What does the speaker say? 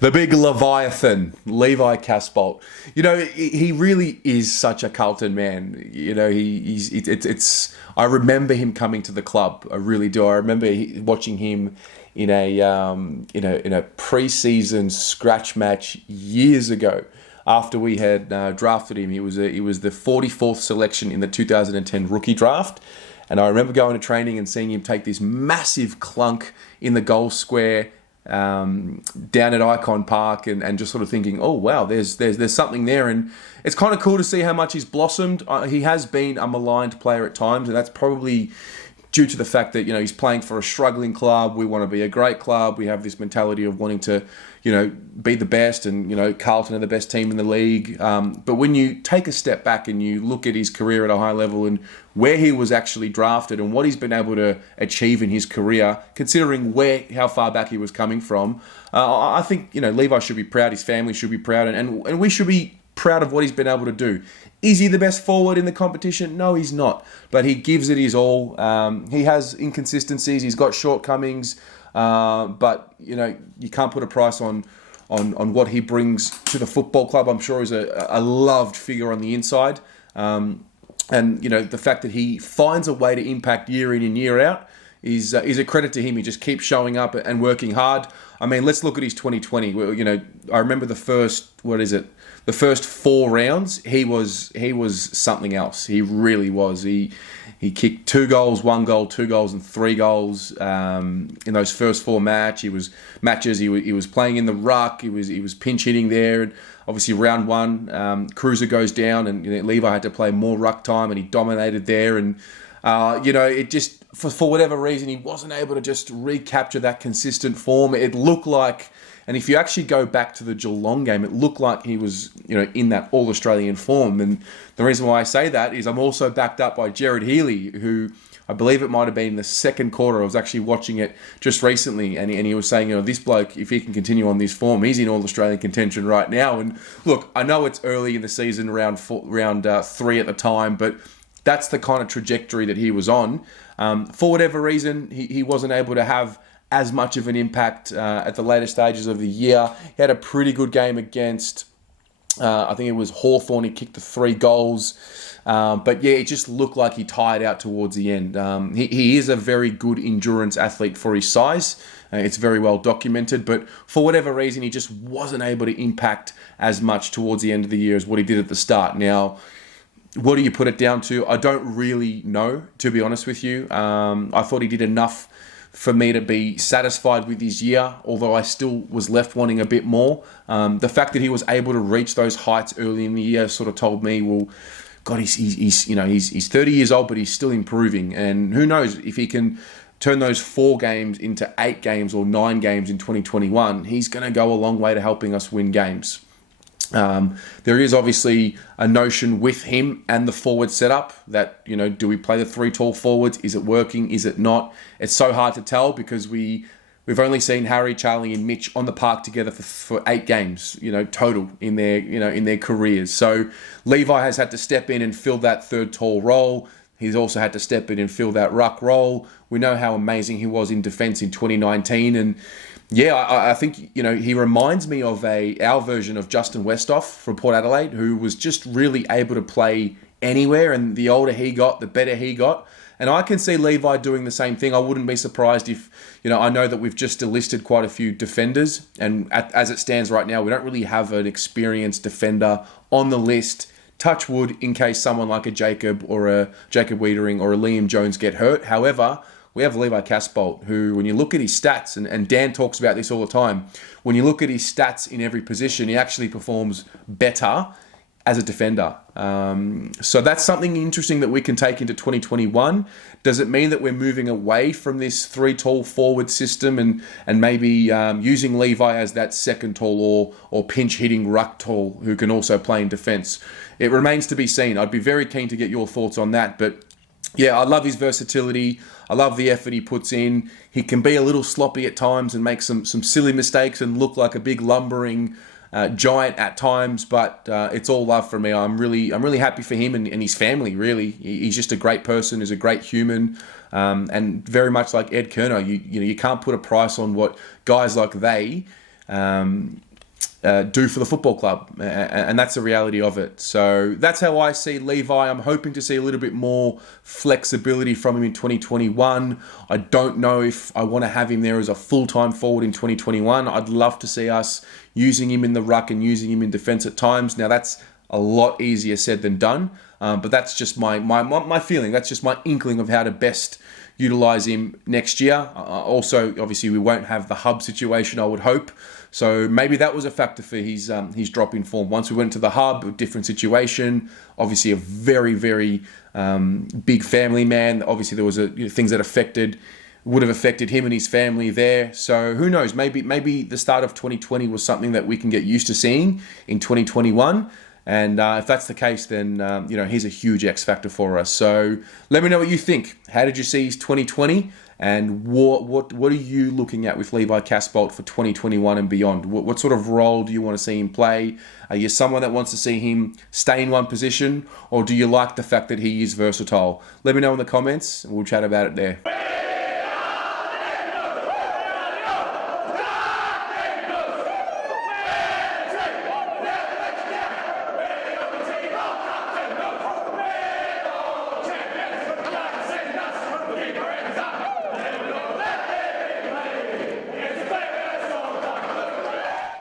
The big Leviathan, Levi Casboult. He really is such a Carlton man. It's. I remember him coming to the club. I really do. I remember watching him in a pre-season scratch match years ago. After we had drafted him, he was the 44th selection in the 2010 rookie draft. And I remember going to training and seeing him take this massive clunk in the goal square down at Icon Park, and just sort of thinking, oh wow, there's something there. And it's kind of cool to see how much he's blossomed. He has been a maligned player at times, and that's probably due to the fact that he's playing for a struggling club. We want to be a great club. We have this mentality of wanting to be the best, and Carlton are the best team in the league. But when you take a step back and you look at his career at a high level and where he was actually drafted and what he's been able to achieve in his career, considering how far back he was coming from, I think Levi should be proud. His family should be proud, and we should be proud of what he's been able to do. Is he the best forward in the competition? No, he's not. But he gives it his all. He has inconsistencies. He's got shortcomings. But you can't put a price on what he brings to the football club. I'm sure he's a loved figure on the inside. And the fact that he finds a way to impact year in and year out is a credit to him. He just keeps showing up and working hard. I mean, let's look at his 2020. I remember the first 4 rounds, he was something else. He really was. He kicked 2 goals, 1 goal, 2 goals, and 3 goals in those first 4 matches. He was playing in the ruck. He was pinch hitting there. And obviously, round 1, Cruiser goes down, and Levi had to play more ruck time, and he dominated there. And it just for whatever reason he wasn't able to just recapture that consistent form. It looked like. And if you actually go back to the Geelong game, it looked like he was, in that All-Australian form. And the reason why I say that is I'm also backed up by Jared Healy, who I believe it might have been in the second quarter. I was actually watching it just recently, and he was saying, this bloke, if he can continue on this form, he's in All-Australian contention right now. And look, I know it's early in the season, round 3 at the time, but that's the kind of trajectory that he was on. For whatever reason, he wasn't able to have as much of an impact at the later stages of the year. He had a pretty good game against, I think it was Hawthorn. He kicked the 3 goals. But yeah, it just looked like he tired out towards the end. He is a very good endurance athlete for his size. It's very well documented. But for whatever reason, he just wasn't able to impact as much towards the end of the year as what he did at the start. Now, what do you put it down to? I don't really know, to be honest with you. I thought he did enough for me to be satisfied with his year, although I still was left wanting a bit more. The fact that he was able to reach those heights early in the year sort of told me, well, God, he's 30 years old, but he's still improving. And who knows if he can turn those 4 games into 8 games or 9 games in 2021, he's going to go a long way to helping us win games. There is obviously a notion with him and the forward setup that, do we play the 3 tall forwards? Is it working? Is it not? It's so hard to tell because we've only seen Harry, Charlie, and Mitch on the park together for 8 games, total in their careers. So Levi has had to step in and fill that 3rd tall role. He's also had to step in and fill that ruck role. We know how amazing he was in defence in 2019, and yeah, I think, he reminds me of our version of Justin Westhoff from Port Adelaide, who was just really able to play anywhere, and the older he got, the better he got. And I can see Levi doing the same thing. I wouldn't be surprised if, I know that we've just listed quite a few defenders, and as it stands right now, we don't really have an experienced defender on the list. Touch wood in case someone like a Jacob Wiedering or a Liam Jones get hurt. However, we have Levi Casboult, who, when you look at his stats, and Dan talks about this all the time, when you look at his stats in every position, he actually performs better as a defender. So that's something interesting that we can take into 2021. Does it mean that we're moving away from this 3 tall forward system and maybe using Levi as that 2nd tall or pinch hitting ruck tall who can also play in defence? It remains to be seen. I'd be very keen to get your thoughts on that, but yeah, I love his versatility. I love the effort he puts in. He can be a little sloppy at times and make some silly mistakes and look like a big lumbering giant at times, but it's all love for me. I'm really happy for him and his family, really. He's just a great person, he's a great human, and very much like Ed Kerner, you can't put a price on what guys like they do for the football club, and that's the reality of it. So that's how I see Levi. I'm hoping to see a little bit more flexibility from him in 2021. I don't know if I want to have him there as a full-time forward in 2021. I'd love to see us using him in the ruck and using him in defence at times. Now that's a lot easier said than done, but that's just my feeling. That's just my inkling of how to best utilise him next year. Also, obviously, we won't have the hub situation, I would hope. So maybe that was a factor for his drop in form. Once we went to the hub, a different situation. Obviously, a very, very big family man. Obviously, there was things that would have affected him and his family there. So who knows? Maybe the start of 2020 was something that we can get used to seeing in 2021. And if that's the case, then he's a huge X factor for us. So let me know what you think. How did you see his 2020? And what are you looking at with Levi Casboult for 2021 and beyond? What sort of role do you want to see him play? Are you someone that wants to see him stay in one position? Or do you like the fact that he is versatile? Let me know in the comments and we'll chat about it there.